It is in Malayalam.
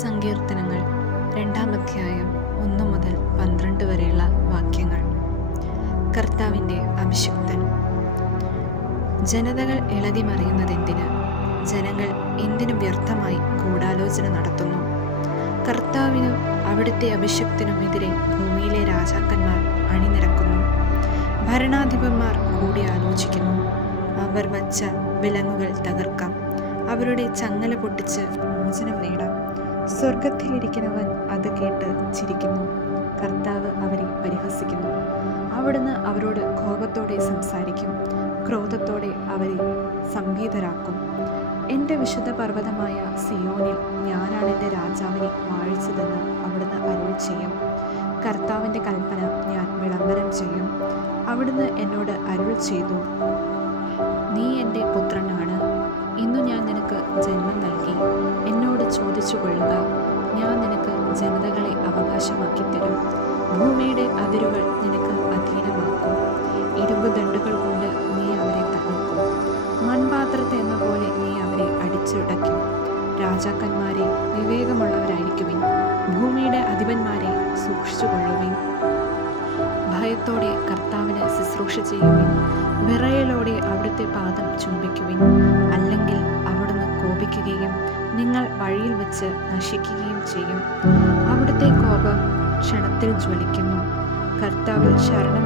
സങ്കീർത്തനങ്ങൾ 2-ാം അധ്യായം 1 മുതൽ 12 വരെയുള്ള വാക്യങ്ങൾ. കർത്താവിൻ്റെ അഭിഷിക്തൻ. ജനതകൾ ഇളകിമറിയുന്നതെന്തിന്? ജനങ്ങൾ എന്തിനു വ്യർത്ഥമായി ഗൂഢാലോചന നടത്തുന്നു? കർത്താവിനും അവിടുത്തെ അഭിഷിക്തനുമെതിരെ ഭൂമിയിലെ രാജാക്കന്മാർ അണിനിരക്കുന്നു. ഭരണാധിപന്മാർ കൂടി ആലോചിക്കുന്നു. അവർ വച്ച വിലങ്ങുകൾ തകർക്കാം, അവരുടെ ചങ്ങല പൊട്ടിച്ച് മോചനം നേടാം. സ്വർഗത്തിലിരിക്കുന്നവൻ അത് കേട്ട് ചിരിക്കുന്നു. കർത്താവ് അവരെ പരിഹസിക്കുന്നു. അവിടുന്ന് അവരോട് കോപത്തോടെ സംസാരിക്കും, ക്രോധത്തോടെ അവരെ സംഭീതരാക്കും. എൻ്റെ വിശുദ്ധ പർവ്വതമായ സിയോനിൽ ഞാനാണ് എൻ്റെ രാജാവിനെ വാഴിച്ചതെന്ന് അവിടുന്ന് അരുൾ ചെയ്യും. കർത്താവിൻ്റെ കൽപ്പന ഞാൻ വിളംബരം ചെയ്യും. അവിടുന്ന് എന്നോട് അരുൾ ചെയ്തു, നീ എൻ്റെ പുത്രനാണ്, ഇന്നു ഞാൻ നിനക്ക് ജന്മം നൽകി. എന്നോട് ചോദിച്ചു കൊള്ളുക, ഞാൻ നിനക്ക് ജനതകളെ അവകാശമാക്കി തരും. ഭൂമിയുടെ അതിരുകൾ നിനക്ക് അധീനമാക്കും. ഇരുമ്പ് ദണ്ഡുകൾ കൊണ്ട് നീ അവരെ തകർക്കും. മൺപാത്രത്തെ എന്ന പോലെ നീ അവരെ അടിച്ചുടയ്ക്കും. രാജാക്കന്മാരെ, വിവേകമുള്ളവരായിരിക്കുവിൻ. ഭൂമിയുടെ അധിപന്മാരെ, സൂക്ഷിച്ചുകൊള്ളുവിൻ. ഭയത്തോടെ കർത്താവിന് ശുശ്രൂഷ ചെയ്യുവിൻ. വിറയലോടെ അവിടുത്തെ പാദം ചുംബിക്കുവിൻ. അല്ലെങ്കിൽ അവിടുന്ന് കോപിക്കുകയും നിങ്ങൾ വഴിയിൽ വെച്ച് നശിക്കുകയും ചെയ്യും. അവിടുത്തെ കോപം ക്ഷണത്തിൽ ജ്വലിക്കുന്നു. കർത്താവിൽ ശരണം